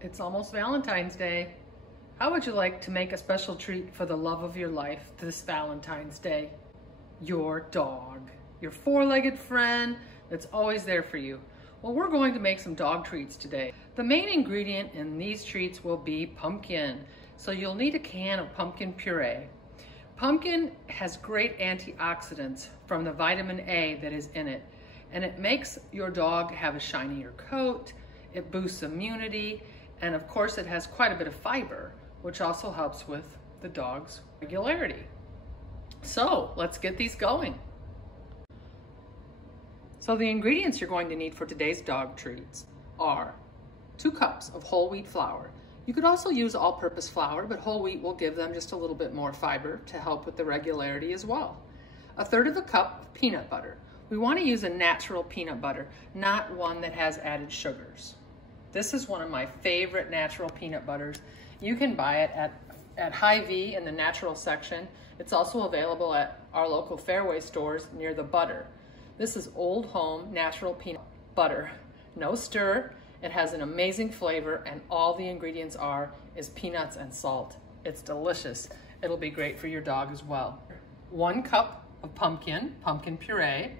It's almost Valentine's Day. How would you like to make a special treat for the love of your life this Valentine's Day? Your dog, your four-legged friend that's always there for you. Well, we're going to make some dog treats today. The main ingredient in these treats will be pumpkin. So you'll need a can of pumpkin puree. Pumpkin has great antioxidants from the vitamin A that is in it, and it makes your dog have a shinier coat, it boosts immunity, and of course it has quite a bit of fiber, which also helps with the dog's regularity. So let's get these going. So the ingredients you're going to need for today's dog treats are 2 cups of whole wheat flour. You could also use all-purpose flour, but whole wheat will give them just a little bit more fiber to help with the regularity as well. 1/3 cup of peanut butter. We want to use a natural peanut butter, not one that has added sugars. This is one of my favorite natural peanut butters. You can buy it at Hy-Vee in the natural section. It's also available at our local Fairway stores near the butter. This is Old Home natural peanut butter. No stir. It has an amazing flavor, and all the ingredients is peanuts and salt. It's delicious. It'll be great for your dog as well. 1 cup of pumpkin puree,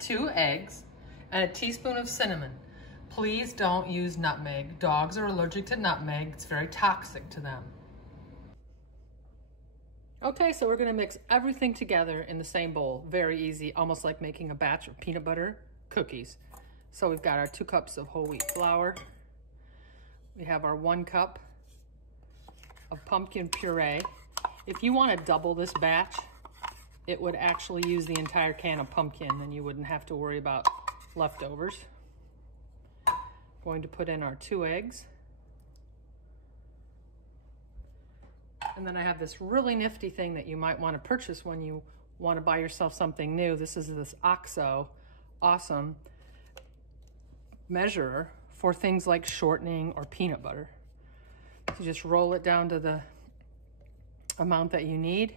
2 eggs, and a teaspoon of cinnamon. Please don't use nutmeg. Dogs are allergic to nutmeg. It's very toxic to them. Okay, so we're gonna mix everything together in the same bowl. Very easy, almost like making a batch of peanut butter cookies. So we've got our 2 cups of whole wheat flour. We have our 1 cup of pumpkin puree. If you want to double this batch, it would actually use the entire can of pumpkin, and you wouldn't have to worry about leftovers. Going to put in our 2 eggs. And then I have this really nifty thing that you might want to purchase when you want to buy yourself something new. This is this OXO awesome measurer for things like shortening or peanut butter. You just roll it down to the amount that you need,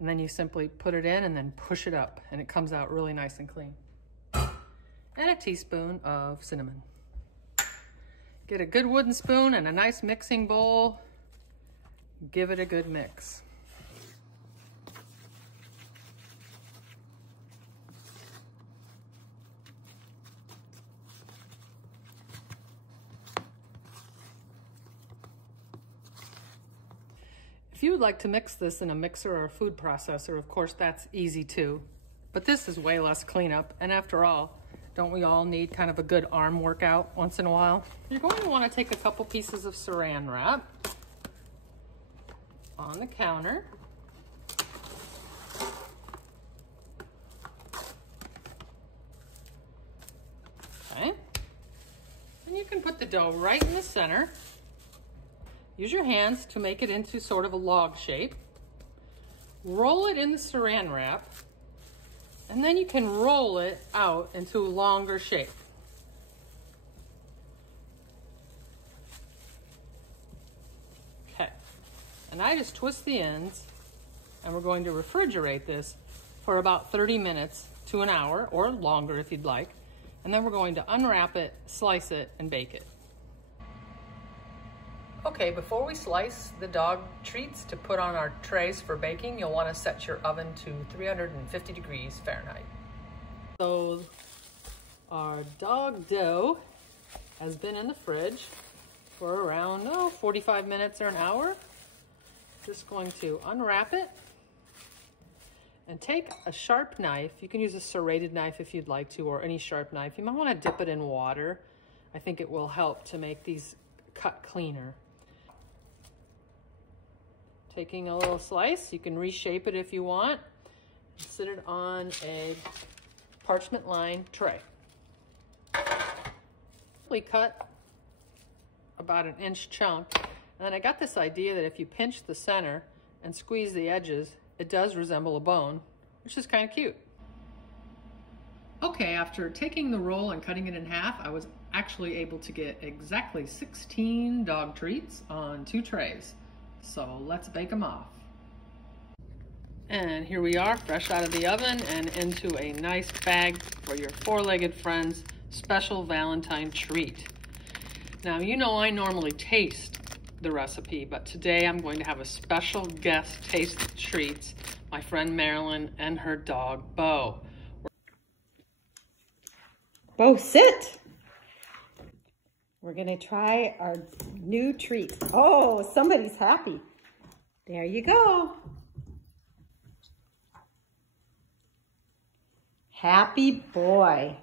and then you simply put it in and then push it up, and it comes out really nice and clean. And a teaspoon of cinnamon. Get a good wooden spoon and a nice mixing bowl. Give it a good mix. If you would like to mix this in a mixer or a food processor, of course that's easy too. But this is way less cleanup, and after all, don't we all need kind of a good arm workout once in a while? You're going to want to take a couple pieces of saran wrap on the counter. Okay. And you can put the dough right in the center. Use your hands to make it into sort of a log shape. Roll it in the saran wrap, and then you can roll it out into a longer shape. Okay, and I just twist the ends, and we're going to refrigerate this for about 30 minutes to an hour, or longer if you'd like. And then we're going to unwrap it, slice it, and bake it. Okay, before we slice the dog treats to put on our trays for baking, you'll want to set your oven to 350 degrees Fahrenheit. So our dog dough has been in the fridge for around 45 minutes or an hour. Just going to unwrap it and take a sharp knife. You can use a serrated knife if you'd like to, or any sharp knife. You might want to dip it in water. I think it will help to make these cut cleaner. Taking a little slice, you can reshape it if you want. Sit it on a parchment lined tray. We cut about 1 inch chunk, and then I got this idea that if you pinch the center and squeeze the edges, it does resemble a bone, which is kind of cute. Okay, after taking the roll and cutting it in half, I was actually able to get exactly 16 dog treats on 2 trays. So let's bake them off. And here we are, fresh out of the oven and into a nice bag for your four-legged friend's special Valentine treat. Now, you know I normally taste the recipe, but today I'm going to have a special guest taste the treats, my friend Marilyn and her dog, Bo. Bo, sit! We're gonna try our new treat. Oh, somebody's happy. There you go. Happy boy.